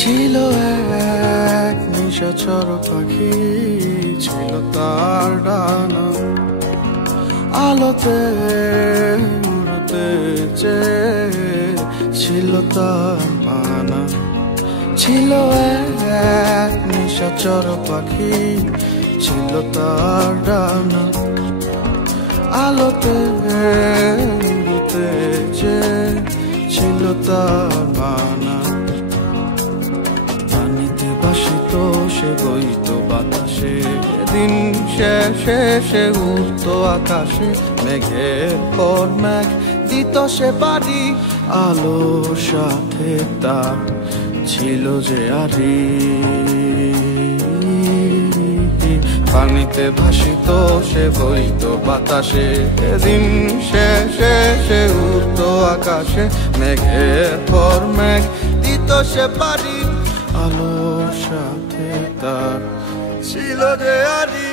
ছিল এক নিশাচর পাখি, ছিল তার ডানা, আলোতে উড়তে চেয়ে ছিল তার মানা। ছিল এক নিশাচর পাখি, ছিল তার ডানা, আলোতে উড়তে চেয়ে ছিল তার মানা। পানিতে ভাসিত সে, বইত বাতাসে, দিন শেষে সে উঠত আকাশে। মেঘের পর মেঘ দিত সে পারি, আলোর সাথে তার ছিল যে আরি। পানিতে ভাসিত সে, বইত বাতাসে, দিন শেষে সে উঠত আকাশে। মেঘের পর মেঘ দিত সে পারি, আলোর সাথে তার ছিল যে আরি।